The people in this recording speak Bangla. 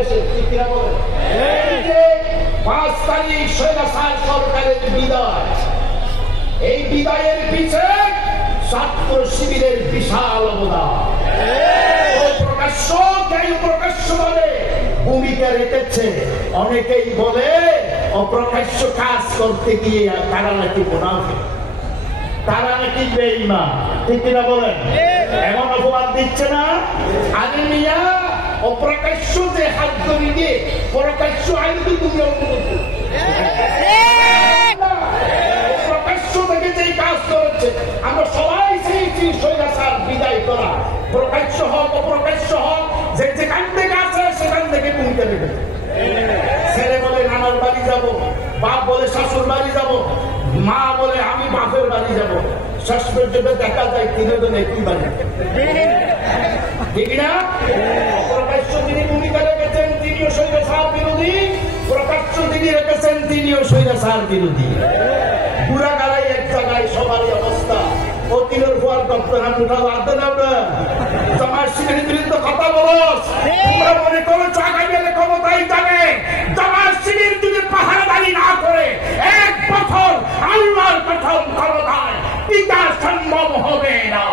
বাংলাদেশে, ঠিক কিনা বলেন? এই যে 5 তারিখ স্বৈরাচার সরকারের বিদায়, এই বিদায়ের পিছে ছাত্র শিবিরের বিশাল অবদান। প্রকাশ্যভাবে ভূমিকা রেখেছে। অনেকেই বলে অপ্রকাশ্য কাজ করতে গিয়ে তারা নাকি মুনাফিক, তারা নাকি বেঈমান, ঠিক কিনা বলেন? এমন অপবাদ দিচ্ছে না? আরে মিয়া, অপ্রকাশ্য যে হাত ধরিয়ে প্রকাশ্য আইন তো তুমি প্রকাশ্য থেকে যেই কাজ করেছে, আমরা সবাই চেয়েছি স্বৈরাচার বিদায় করা। প্রকাশ্য হোক অপ্রকাশ্য হোক, যে যেখান থেকে আছে সেখান থেকে ভূমিকা রেখেছে। ছেলে বলে নানার বাড়ি যাব, বাপ বলে শাশুর বাড়ি যাব, মা বলে আমি বাপের বাড়ি যাব। শেষ পর্যন্ত দেখা যায় তিনজন একই বাড়ি, ঠিক না? অপ্রকাশ্য তিনি ভূমিকা রেখেছেন, তিনিও স্বৈরাচার বিরোধী। প্রকাশ্য তিনি রেখেছেন, তিনিও স্বৈরাচার বিরোধী। পুরা গাড়াই এক জায়গায় সবারই অবস্থা। অতিনের পর ডক্টর হামুটা লাগবে না। জামাত শিবিরের বিরুদ্ধে কথা বলো, তোমরা মনে করো আগামী গেলে ক্ষমতায় যাবে। জামাত শিবির যদি পাহারাদারি না করে 1 বছর আল্লাহর কসম ক্ষমতায় টিকা সম্ভব হবে না।